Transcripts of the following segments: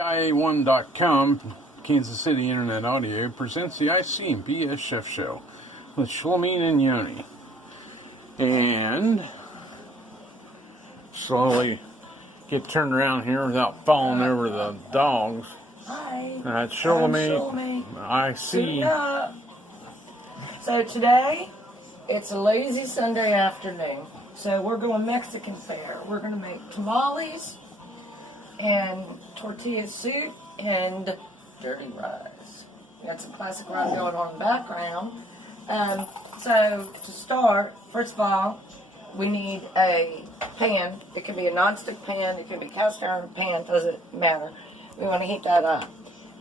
KCIA1.com, Kansas City Internet Audio, presents the IC&BS Chef Show with Shulamit and Yoni. And slowly get turned around here without falling over the dogs. Hi. That's Shulamit. I see. So today, it's a lazy Sunday afternoon. So we're going Mexican fare. We're going to make tamales and tortilla soup and dirty rice. We got some classic rock going on in the background. So to start, first of all, we need a pan. It can be a nonstick pan. It can be a cast iron pan. Doesn't matter. We want to heat that up.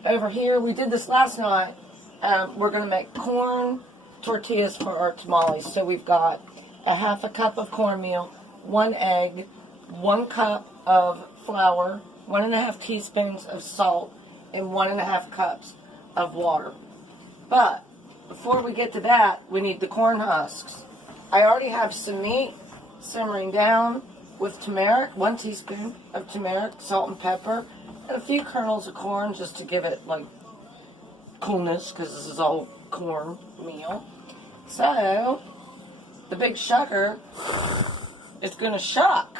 Over here, we did this last night. We're going to make corn tortillas for our tamales. So we've got a half a cup of cornmeal, 1 egg, 1 cup of flour, 1.5 teaspoons of salt, and 1.5 cups of water. But before we get to that, we need the corn husks. I already have some meat simmering down with turmeric, 1 teaspoon of turmeric, salt and pepper, and a few kernels of corn just to give it like coolness, because this is all corn meal. So the big shucker is going to shuck.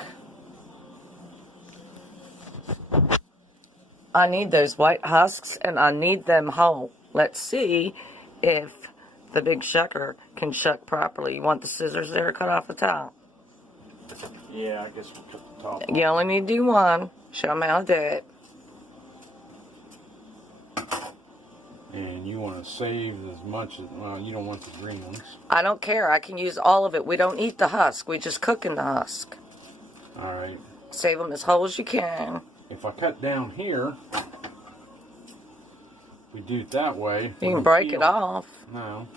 I need those white husks, and I need them whole. Let's see if the big shucker can shuck properly. You want the scissors there to cut off the top? Yeah, I guess we'll cut the top off. You only need to do one. Show them how to do it. And you want to save as much as, well, you don't want the green ones. I don't care. I can use all of it. We don't eat the husk. We just cook in the husk. Alright. Save them as whole as you can. If I cut down here, we do it that way. You can break it off. No.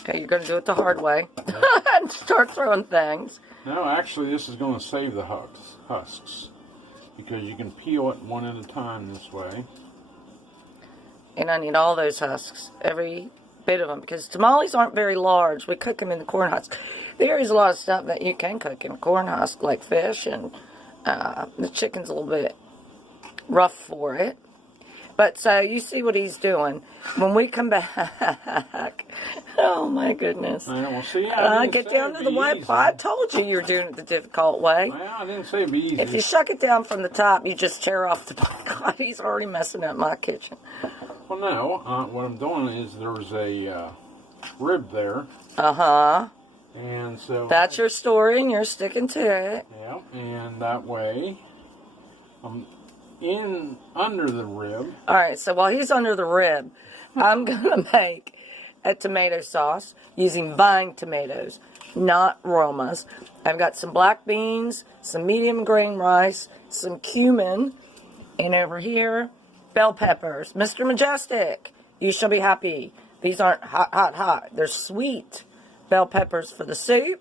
Okay, you're going to do it the hard way. Yeah. And start throwing things. No, actually, this is going to save the husks. Because you can peel it one at a time this way. And I need all those husks. Every bit of them. Because tamales aren't very large. We cook them in the corn husk. There is a lot of stuff that you can cook in a corn husk. Like fish. And the chicken's a little bit rough for it. But so you see what he's doing. When we come back. Oh my goodness. I know. Well, see, get down to the white pot. I told you were doing it the difficult way. Well, I didn't say it'd be easy. If you shuck it down from the top, you just tear off the bottom. God, he's already messing up my kitchen. Well, no. What I'm doing is there's a rib there. Uh-huh. And so... That's your story, and you're sticking to it. Yeah, and that way, I'm in under the rib. All right, so while he's under the rib, I'm going to make a tomato sauce using vine tomatoes, not Romas. I've got some black beans, some medium grain rice, some cumin, and over here, bell peppers. Mr. Majestic, you shall be happy. These aren't hot, hot, hot. They're sweet bell peppers for the soup.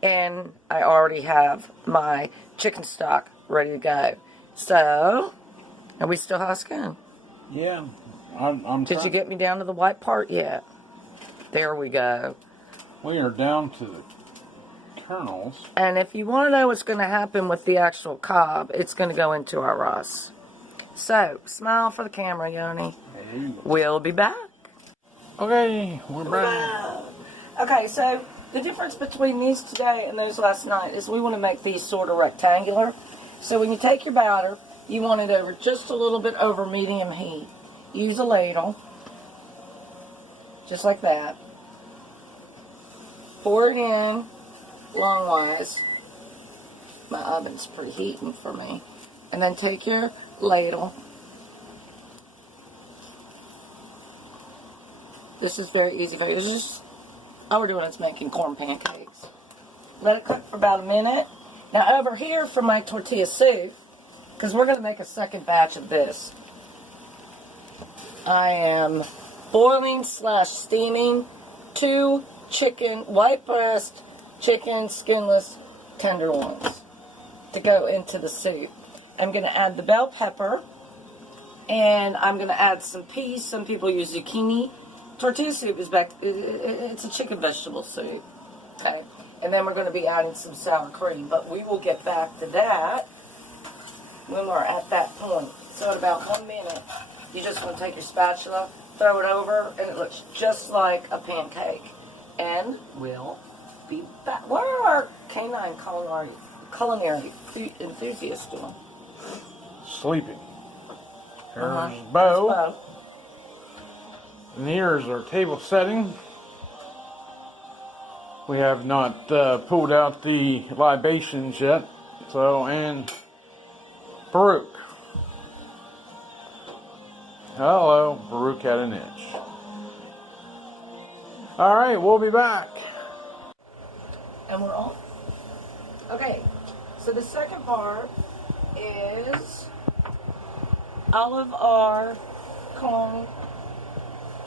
And I already have my chicken stock ready to go. So, are we still husking? Yeah, I'm Did you get me down to the white part yet? There we go. We are down to the kernels. And if you want to know what's going to happen with the actual cob, it's going to go into our rice. So, smile for the camera, Yoni. Hey. We'll be back. Okay, we're back. Okay, so the difference between these today and those last night is we want to make these sort of rectangular. So when you take your batter, you want it over just a little bit over medium heat. Use a ladle, just like that. Pour it in longwise. My oven's preheating for me. And then take your ladle. This is very easy. This is just all we're doing is making corn pancakes. Let it cook for about a minute. Now over here for my tortilla soup, because we're going to make a second batch of this, I am boiling / steaming 2 chicken, white breast, chicken, skinless tenderloins to go into the soup. I'm going to add the bell pepper, and I'm going to add some peas. Some people use zucchini. Tortilla soup is it's a chicken vegetable soup. Okay. And then we're going to be adding some sour cream. But we will get back to that when we're at that point. So in about 1 minute, you just want to take your spatula, throw it over, and it looks just like a pancake. And we'll be back. What are our canine culinary enthusiasts doing? Sleeping. Here's That's Bo. Bo. And here's our table setting. We have not pulled out the libations yet. So, and Baruch. Hello, Baruch had an itch. Alright, we'll be back. And we're on. Okay, so the second part is all of our corn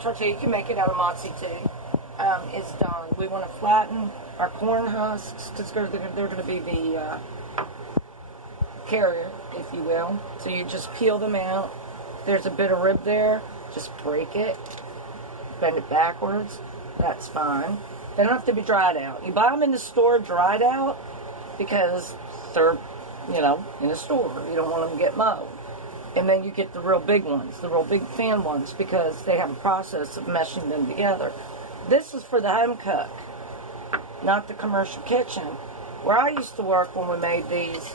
tortilla. You can make it out of matzo too. Is done. We want to flatten our corn husks because they're going to be the carrier, if you will. So you just peel them out. There's a bit of rib there. Just break it, bend it backwards. That's fine. They don't have to be dried out. You buy them in the store dried out because they're, in the store. You don't want them to get mold. And then you get the real big ones, the real big fan ones, because they have a process of meshing them together. This is for the home cook, not the commercial kitchen. Where I used to work when we made these,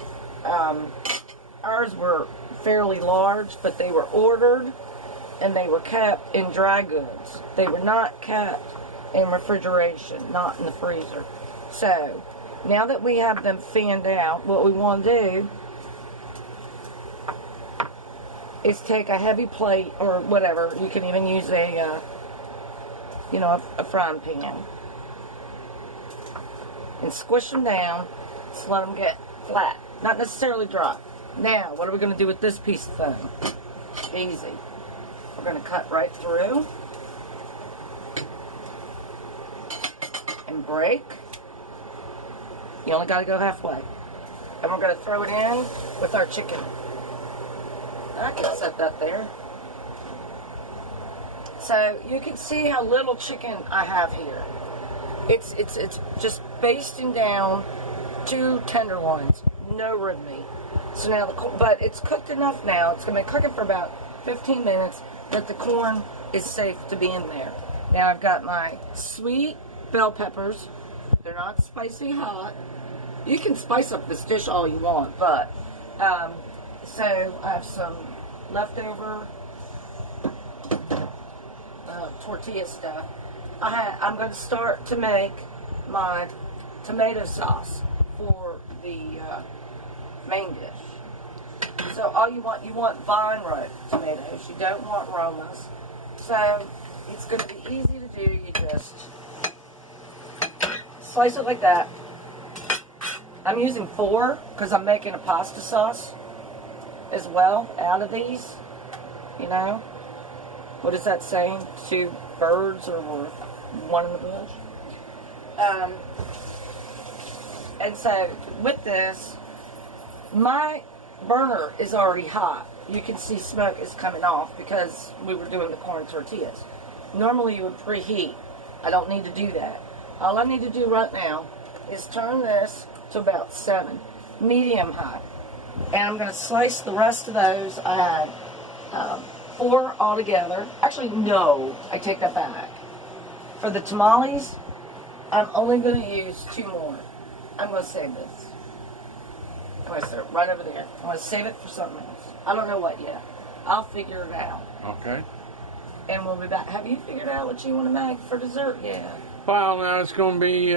ours were fairly large, but they were ordered and they were kept in dry goods. They were not kept in refrigeration, not in the freezer. So now that we have them fanned out, what we want to do is take a heavy plate or whatever. You can even use a frying pan and squish them down. Just let them get flat, not necessarily dry. Now, what are we going to do with this piece of thing? Easy. We're going to cut right through and break. You only got to go halfway. And we're going to throw it in with our chicken. I can set that there. So you can see how little chicken I have here. It's just basting down 2 tenderloins, no rib meat. So now, but it's cooked enough now. It's going to be cooking for about 15 minutes that the corn is safe to be in there. Now I've got my sweet bell peppers. They're not spicy hot. You can spice up this dish all you want, but so I have some leftover tortilla stuff. I'm going to start to make my tomato sauce for the main dish. So all you want vine ripe tomatoes. You don't want Romas. So it's going to be easy to do. You just slice it like that. I'm using 4 because I'm making a pasta sauce as well out of these. What is that saying? 2 birds or 1 in the bush? And so with this, my burner is already hot. You can see smoke is coming off because we were doing the corn tortillas. Normally you would preheat. I don't need to do that. All I need to do right now is turn this to about 7, medium high. And I'm going to slice the rest of those. I had 4 altogether. Actually, no, I take that back. For the tamales, I'm only going to use 2 more. I'm going to save this. I'm going to set it right over there. I'm going to save it for something else. I don't know what yet. I'll figure it out. Okay. And we'll be back. Have you figured out what you want to make for dessert yet? Well, now it's going to be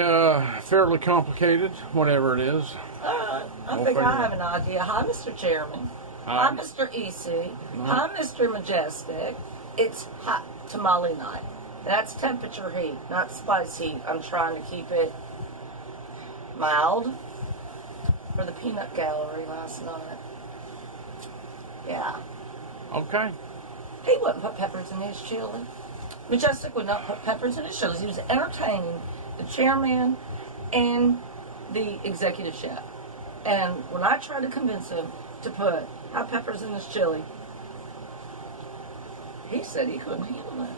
fairly complicated, whatever it is. I think I have an idea. Hi, Mr. Chairman. Hi, Mr. EC. Hi, Mr. Majestic. It's hot tamale night. That's temperature heat, not spice heat. I'm trying to keep it mild for the peanut gallery last night. Yeah. Okay. He wouldn't put peppers in his chili. Majestic would not put peppers in his chili. He was entertaining the chairman and the executive chef. And when I tried to convince him to put hot peppers in his chili, he said he couldn't handle it.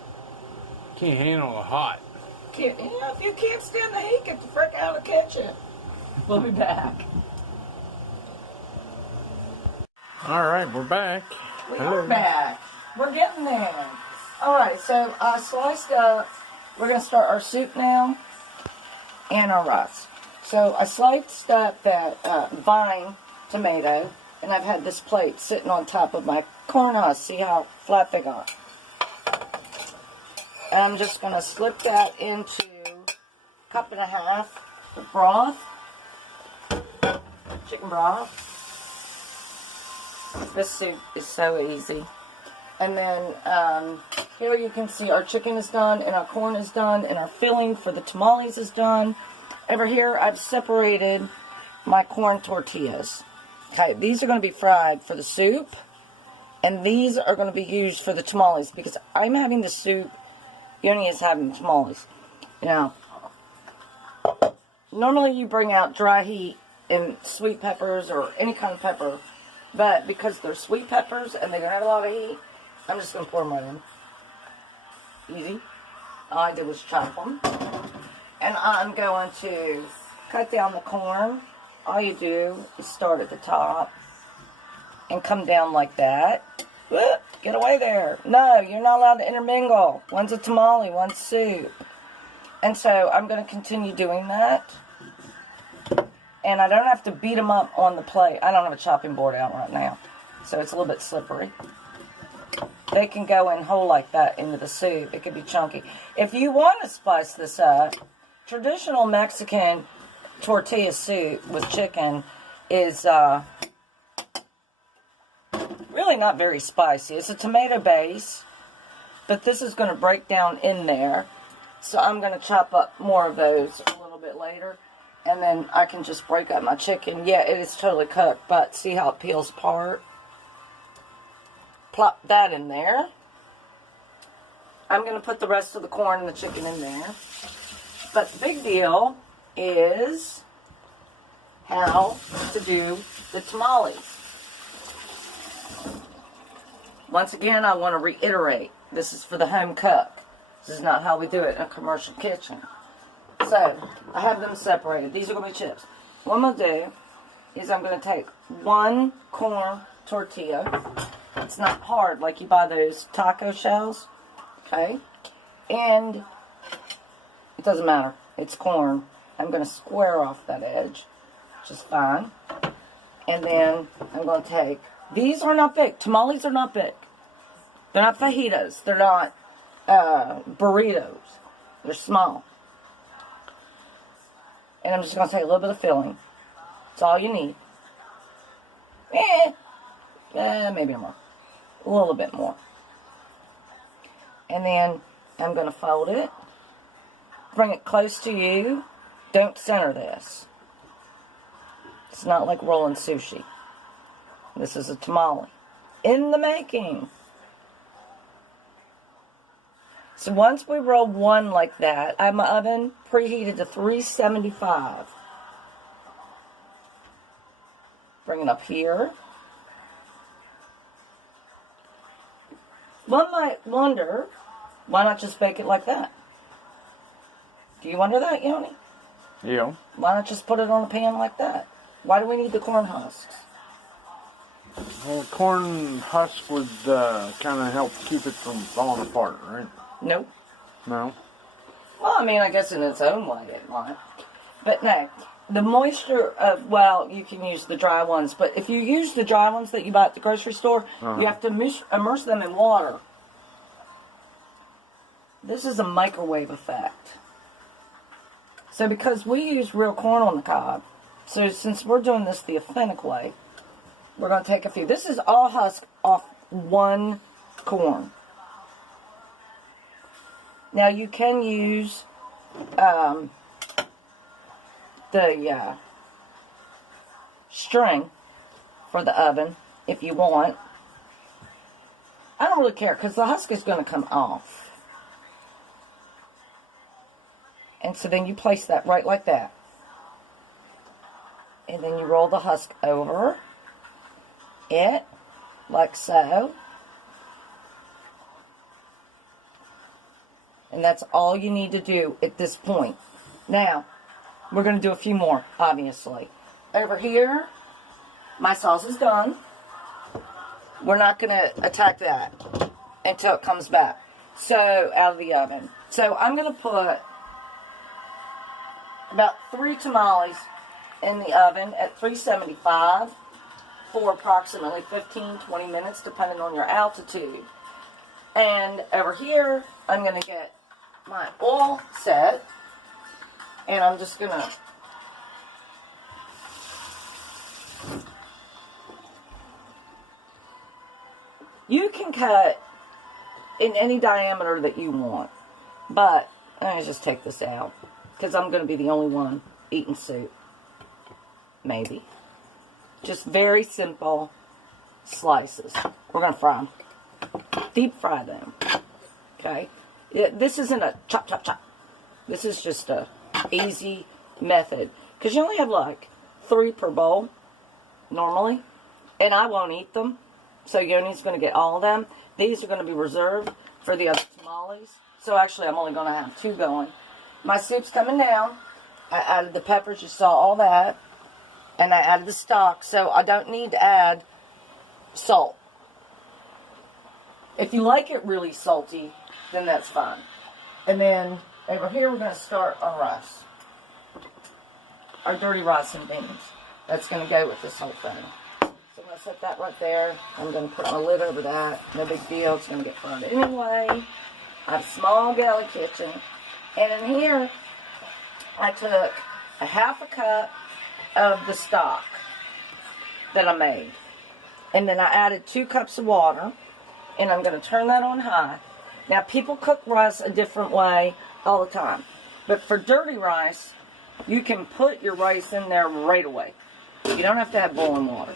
Can't handle the hot. If you can't stand the heat, get the frick out of the kitchen. We'll be back. All right, we're back. We are back. We're getting there. All right, so I sliced up. We're going to start our soup now and our rice. So I sliced up that vine tomato, and I've had this plate sitting on top of my corn husks. See how flat they got? And I'm just going to slip that into a cup and a half of broth, chicken broth. This soup is so easy. And then here you can see our chicken is done, and our corn is done, and our filling for the tamales is done. Over here, I've separated my corn tortillas. Okay, these are going to be fried for the soup, and these are going to be used for the tamales because I'm having the soup, Yoni is having tamales. Now, normally you bring out dry heat and sweet peppers or any kind of pepper, but because they're sweet peppers and they don't have a lot of heat, I'm just going to pour them right in. Easy. All I did was chop them. And I'm going to cut down the corn. All you do is start at the top and come down like that. Whoop, get away there. No, you're not allowed to intermingle. One's a tamale, one's soup. And so I'm going to continue doing that. And I don't have to beat them up on the plate. I don't have a chopping board out right now, so it's a little bit slippery. They can go in whole like that into the soup. It can be chunky. If you want to spice this up, traditional Mexican tortilla soup with chicken is really not very spicy. It's a tomato base, but this is going to break down in there. So I'm going to chop up more of those a little bit later. And then I can just break up my chicken. Yeah, it is totally cooked, but see how it peels apart? Plop that in there. I'm going to put the rest of the corn and the chicken in there. But the big deal is how to do the tamales. Once again, I want to reiterate, this is for the home cook. This is not how we do it in a commercial kitchen. So, I have them separated. These are going to be chips. What I'm going to do is I'm going to take one corn tortilla. It's not hard like you buy those taco shells. Okay? And it doesn't matter. It's corn. I'm going to square off that edge, which is fine. And then I'm going to take, these are not big. Tamales are not big. They're not fajitas. They're not burritos. They're small. And I'm just going to take a little bit of filling. That's all you need. Maybe more. A little bit more. And then I'm going to fold it. Bring it close to you. Don't center this. It's not like rolling sushi. This is a tamale. In the making. So once we roll one like that, I have my oven preheated to 375. Bring it up here. One might wonder, why not just bake it like that? Do you wonder that, Yoni? Yeah. Why not just put it on a pan like that? Why do we need the corn husks? Well, corn husk would kind of help keep it from falling apart, right? Nope. No? Well, I mean, I guess in its own way it might. But no, the moisture of, well, you can use the dry ones, but if you use the dry ones that you buy at the grocery store, you have to immerse them in water. This is a microwave effect. So because we use real corn on the cob, so since we're doing this the authentic way, we're going to take a few. This is all husk off one corn. Now you can use the string for the oven if you want. I don't really care because the husk is going to come off. And so then you place that right like that. And then you roll the husk over it, like so. And that's all you need to do at this point. Now, we're going to do a few more, obviously. Over here, my sauce is done. we're not going to attack that until it comes back. So, out of the oven. So, I'm going to put about 3 tamales in the oven at 375 for approximately 15-20 minutes, depending on your altitude. And over here, I'm going to get my oil set, and I'm just going to you can cut in any diameter that you want, but let me just take this out because I'm going to be the only one eating soup. Maybe. Just very simple slices. We're going to fry them. Deep fry them. Okay? This isn't a chop, chop, chop. This is just a easy method. Because you only have like 3 per bowl, normally. And I won't eat them. So Yoni's going to get all of them. These are going to be reserved for the other tamales. So actually I'm only going to have 2 going. My soup's coming down. I added the peppers. You saw all that. And I added the stock. So I don't need to add salt. If you like it really salty, then that's fine. And then over here we're going to start our rice. Our dirty rice and beans. That's going to go with this whole thing. So I'm going to set that right there. I'm going to put my lid over that. No big deal. It's going to get fried anyway. I have a small galley kitchen. And in here, I took a half a cup of the stock that I made. And then I added 2 cups of water. And I'm going to turn that on high. Now, people cook rice a different way all the time. But for dirty rice, you can put your rice in there right away. You don't have to have boiling water.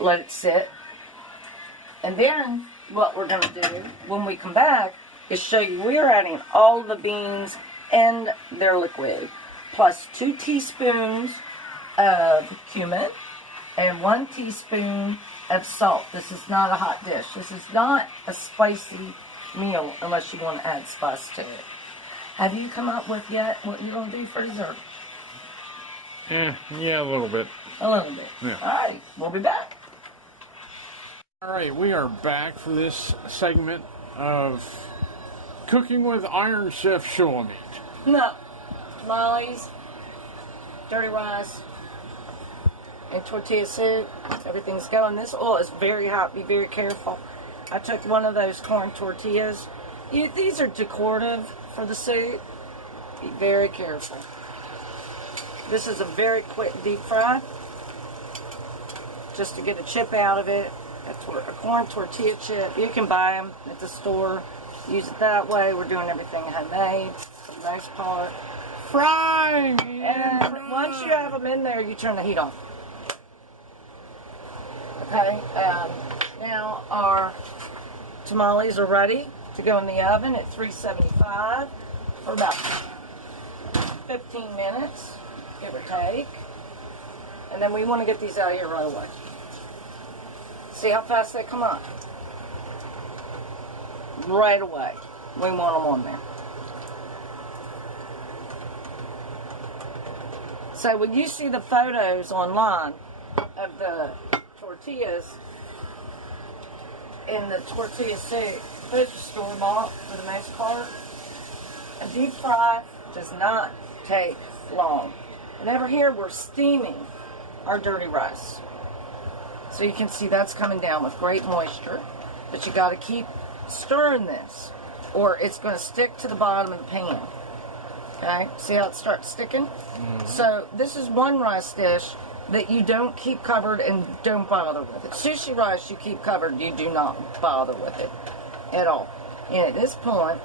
Let it sit. And then what we're going to do when we come back is show you we're adding all the beans and their liquid. Plus 2 teaspoons of cumin and 1 teaspoon of salt. This is not a hot dish. This is not a spicy meal unless you want to add spice to it. Have you come up with yet what you're going to do for dessert? Yeah, a little bit. A little bit. Yeah. All right, we'll be back. All right, we are back for this segment of Cooking with Iron Chef Shulamit. No, tamales, dirty rice, and tortilla soup. Everything's going. This oil is very hot. Be very careful. I took one of those corn tortillas. These are decorative for the soup. Be very careful. This is a very quick deep fry. Just to get a chip out of it. A corn tortilla chip. You can buy them at the store. Use it that way. We're doing everything handmade for the most part. Frying! And once you have them in there, you turn the heat off. Okay, now our tamales are ready to go in the oven at 375 for about 15 minutes, give or take. And then we want to get these out of here right away. See how fast they come up? Right away. We want them on there. So when you see the photos online of the tortillas in the tortilla soup, those are store-bought for the most part. A deep fry does not take long. And over here we're steaming our dirty rice. So you can see that's coming down with great moisture. But you got to keep stirring this or it's going to stick to the bottom of the pan. Okay, see how it starts sticking? Mm-hmm. So this is one rice dish that you don't keep covered and don't bother with it. Sushi rice you keep covered, you do not bother with it at all. And at this point,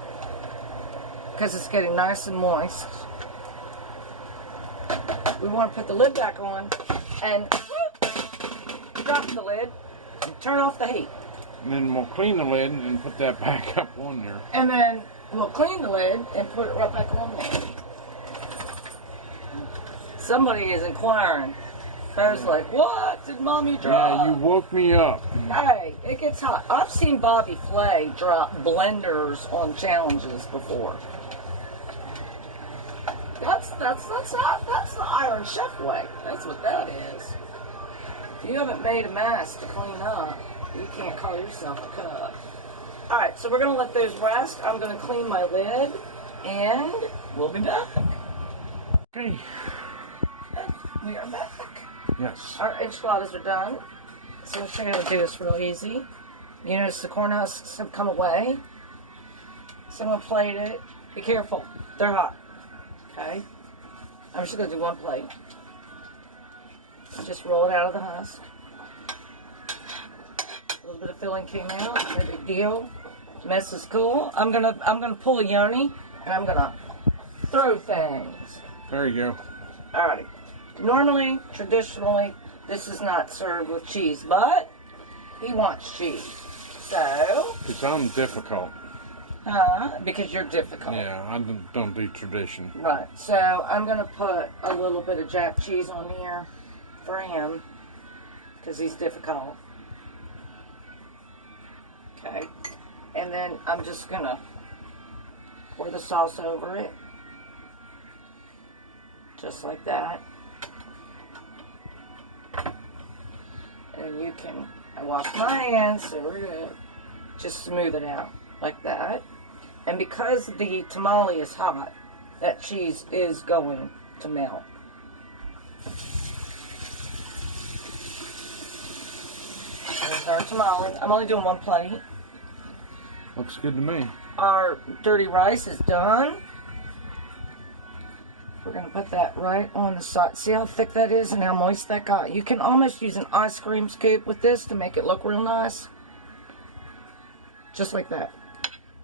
because it's getting nice and moist, we want to put the lid back on and drop the lid and turn off the heat. And then we'll clean the lid and put that back up on there. And then we'll clean the lid and put it right back on there. Somebody is inquiring. I was like, what did Mommy drop? Yeah, you woke me up. Hey, it gets hot. I've seen Bobby Flay drop blenders on challenges before. That's the Iron Chef way. That's what that is. If you haven't made a mess to clean up, You can't call yourself a cook. Alright, so we're going to let those rest. I'm going to clean my lid, and we'll be back. Okay. We are back. Yes. Our enchiladas are done. So I'll show you how to do this real easy. You notice the corn husks have come away. So I'm going to plate it. Be careful. They're hot. Okay? I'm just going to do one plate. Just roll it out of the husk. A little bit of filling came out. No big deal. Mess is cool. I'm gonna pull a Yoni, and I'm gonna throw things. There you go. Alrighty. Normally, traditionally, this is not served with cheese, but he wants cheese. So. Because I'm difficult. Because you're difficult. Yeah, I don't do tradition. Right. So I'm gonna put a little bit of Jack cheese on here for him, because he's difficult. Okay. And then I'm just gonna pour the sauce over it. Just like that. And you can, I wash my hands, so we're good. Just smooth it out like that. And because the tamale is hot, that cheese is going to melt. There's our tamale. I'm only doing one plate. Looks good to me. Our dirty rice is done. We're going to put that right on the side. See how thick that is and how moist that got? You can almost use an ice cream scoop with this to make it look real nice. Just like that.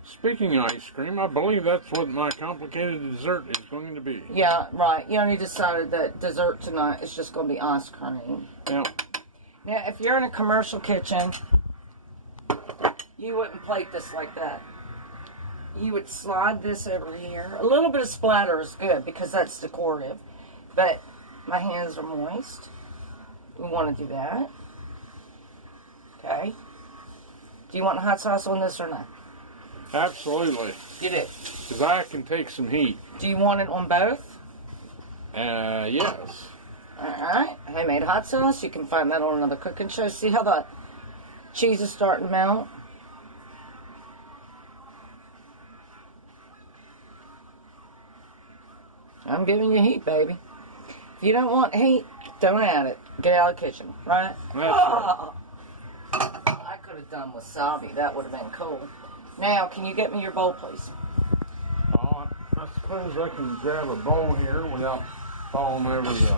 Speaking of ice cream, I believe that's what my complicated dessert is going to be. Yeah, right. Yoni decided that dessert tonight is just going to be ice cream. Yeah. Now, if you're in a commercial kitchen, you wouldn't plate this like that. You would slide this over here. A little bit of splatter is good because that's decorative. But my hands are moist. We want to do that. Okay. Do you want hot sauce on this or not? Absolutely. You do. Because I can take some heat. Do you want it on both? Yes. Alright. Homemade hot sauce. You can find that on another cooking show. See how the cheese is starting to melt? I'm giving you heat, baby. If you don't want heat, don't add it. Get out of the kitchen, right? That's right. I could have done wasabi. That would have been cool. Now, can you get me your bowl, please? Oh, I suppose I can grab a bowl here without falling over the...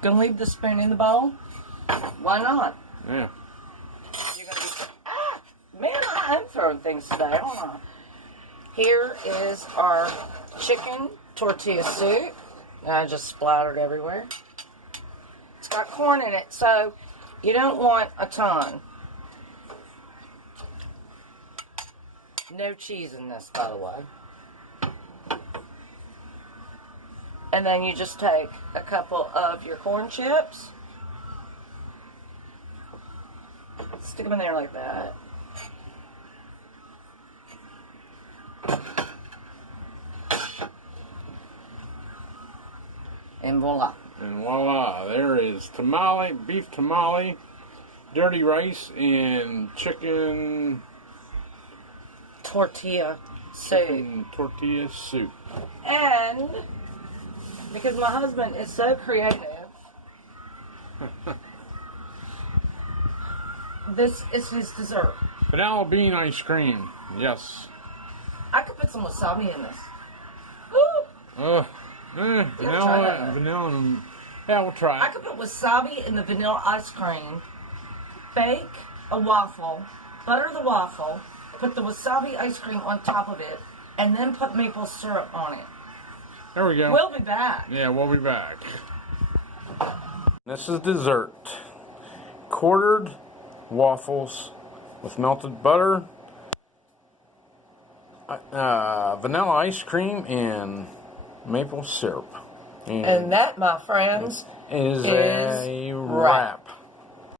Gonna leave the spoon in the bowl? Why not? Yeah. You're gonna be... Man, I'm throwing things today. Hold on. Here is our chicken tortilla soup. I just splattered everywhere. It's got corn in it, so you don't want a ton. No cheese in this, by the way. And then you just take a couple of your corn chips. Stick them in there like that. And voila. And voila, there is tamale, beef tamale, dirty rice, and chicken Tortilla soup. Chicken tortilla soup. And because my husband is so creative, this is his dessert. Vanilla bean ice cream. Yes. I could put some wasabi in this. Woo! Vanilla. Yeah, we'll try I it. could put wasabi in the vanilla ice cream, bake a waffle, butter the waffle, put the wasabi ice cream on top of it, and then put maple syrup on it. There we go. We'll be back. Yeah, we'll be back. This is dessert. Quartered waffles with melted butter, vanilla ice cream, and maple syrup. And that, my friends, is a wrap.